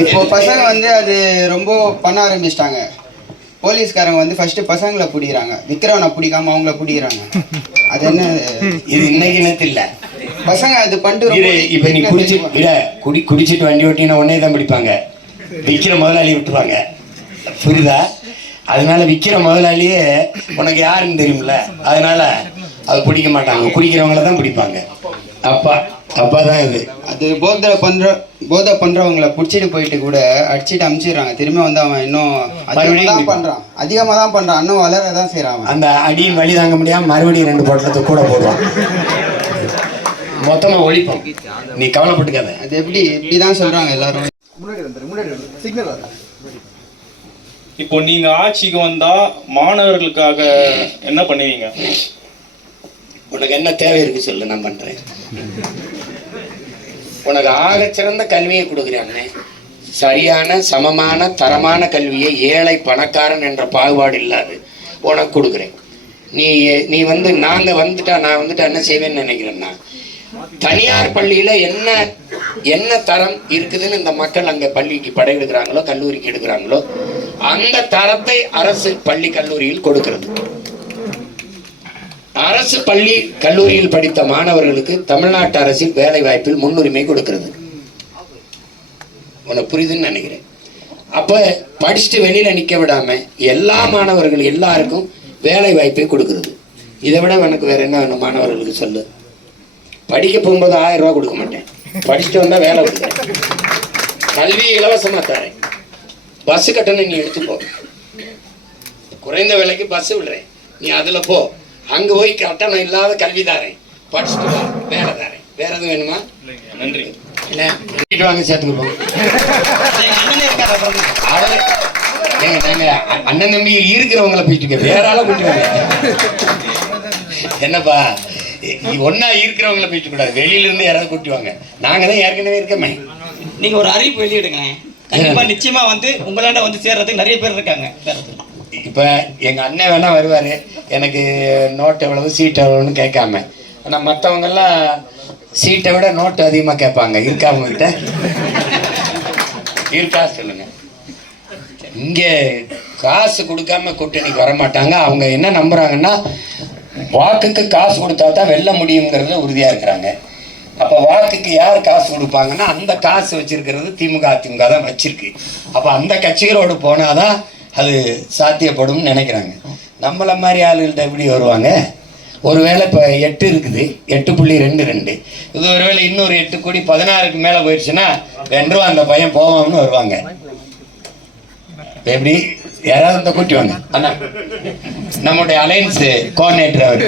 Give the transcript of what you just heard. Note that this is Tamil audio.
இப்போ பசங்க வந்து அது ரொம்ப பண்ண ஆரம்பிச்சிட்டாங்க. போலீஸ்காரங்க வந்து ஃபர்ஸ்ட் பசங்களை பிடிக்கிறாங்க, விற்கிறவனை பிடிக்காம அவங்கள பிடிக்கிறாங்க. அது என்ன இது இன்னைக்கு நேரத்தில் இல்லை, பசங்க அது பண்ணிட்டு இப்ப நீ குடிச்சிட்டு வண்டி ஓட்டினா உடனே தான் பிடிப்பாங்க, விற்கிற முதலாளி விட்டுருவாங்க. புரியுதா? அதனால விற்கிற முதலாளியே உனக்கு யாருன்னு தெரியும்ல, அதனால அது பிடிக்க மாட்டாங்க, குடிக்கிறவங்கள தான் பிடிப்பாங்க. அப்பா தான் இது. அது போதை பண்றவங்களை பிடிச்சிட்டு போயிட்டு கூட அடிச்சுட்டு அமுச்சிடுறாங்க. திரும்ப வந்து அவன் இன்னும் அதிகமாக தான் பண்றான், இன்னும் வளரதான் செய்யறான். அந்த அடியின் வழி தாங்க முடியாம மறுபடியும் 2 பொட்டலத்தை கூட போடுவான், மொத்தமா ஒழிப்போம். நீ கவலைப்பட்டுக்காத. அது இப்படிதான் சொல்றாங்க எல்லாரும். இப்போ நீங்க ஆட்சிக்கு வந்தா மாணவர்களுக்காக என்ன பண்ணுவீங்க? உனக்கு என்ன தேவை இருக்கு சொல்லு, நான் பண்றேன். உனக்கு ஆகச்சிறந்த கல்வியை கொடுக்குறாங்க, சரியான சமமான தரமான கல்வியை ஏழை பணக்காரன் என்ற பாகுபாடு இல்லாது உனக்கு கொடுக்குறேன். நீ வந்து நான் வந்துட்டா என்ன செய்வேன்னு நினைக்கிறேன்னா, தனியார் பள்ளியில என்ன தரம் இருக்குதுன்னு இந்த மக்கள் அங்க பள்ளிக்கு படையெடுக்கிறாங்களோ கல்லூரிக்கு எடுக்கிறாங்களோ அந்த தரத்தை அரசு பள்ளி கல்லூரியில் கொடுக்கிறது. அரசு பள்ளி கல்லூரியில் படித்த மாணவர்களுக்கு தமிழ்நாட்டு அரசின் வேலை வாய்ப்பில் முன்னுரிமை கொடுக்கிறது. உனக்கு புரியுதுன்னு நினைக்கிறேன். அப்ப படிச்சுட்டு வெளியில நிக்க விடாம எல்லா மாணவர்கள் எல்லாருக்கும் வேலை வாய்ப்பை கொடுக்கிறது. இதை விட எனக்கு வேற என்ன வேணும்? மாணவர்களுக்கு சொல்லு. படிக்க போகும்போது 1000 ரூபாய் கொடுக்க மாட்டேன், படிச்சுட்டு வந்தா வேலை கொடுக்குறேன், கல்வி இலவசமா தரேன், பஸ் கட்டணம் நீ எடுத்துப்போ, குறைந்த விலைக்கு பஸ் விடுறேன், நீ அதுல போ, அங்க போய் கட்டணம் இல்லாத கல்வி தாரேன், படிச்சுட்டு வா, வேலை தாரேன். வேற எதுவும் வேணுமா? நன்றி. இல்ல வாங்க சேர்த்துக்குவோம். அண்ணன் தம்பி இருக்கிறவங்களை போயிட்டு வேற ஆள போயிட்டு என்னப்பா, ஒன்னா இருக்கிறவங்களை போயிட்டு கூடாது, வெளியில இருந்து யாராவது கூட்டுவாங்க. நாங்க தான் ஏற்கனவே இருக்கமே. நீங்க ஒரு அறிவிப்பு வெளியிடுங்க, கண்டிப்பா நிச்சயமா வந்து உங்களாண்ட வந்து சேர்றதுக்கு நிறைய பேர் இருக்காங்க. இப்ப எங்க அண்ணன் வேணா வருவாரு, எனக்கு நோட்டு எவ்வளவு சீட் எவ்வளவுன்னு கேட்காம. ஆனா மற்றவங்க எல்லாம் சீட்டை விட நோட்டு அதிகமா கேட்பாங்க. இருக்கா உங்ககிட்ட? இருக்கா சொல்லுங்க. இங்க காசு கொடுக்காம கூட்டணிக்கு வர மாட்டாங்க. அவங்க என்ன நம்புறாங்கன்னா, வாக்குக்கு காசு கொடுத்தா தான் வெல்ல முடியுங்கிறதுல உறுதியா இருக்கிறாங்க. அப்ப வாக்குக்கு யார் காசு கொடுப்பாங்கன்னா, அந்த காசு வச்சிருக்கிறது திமுக அதிமுக தான் வச்சிருக்கு. அப்ப அந்த கட்சிகளோடு போனாதான் அது சாத்தியப்படும் நினைக்கிறாங்க. நம்மள மாதிரி ஆளுகள்கிட்ட எப்படி வருவாங்க? ஒருவேளை இப்போ 8 இருக்குது, 8.22, இது ஒருவேளை இன்னொரு 8 கோடி 16க்கு மேலே போயிடுச்சுன்னா 2 ரூபா அந்த பையன் போவான்னு வருவாங்க. எப்படி யாராவது இந்த கூட்டி வாங்க அண்ணா, நம்முடைய அலையன்ஸ் கோஆர்டினேட்டர் அவர்.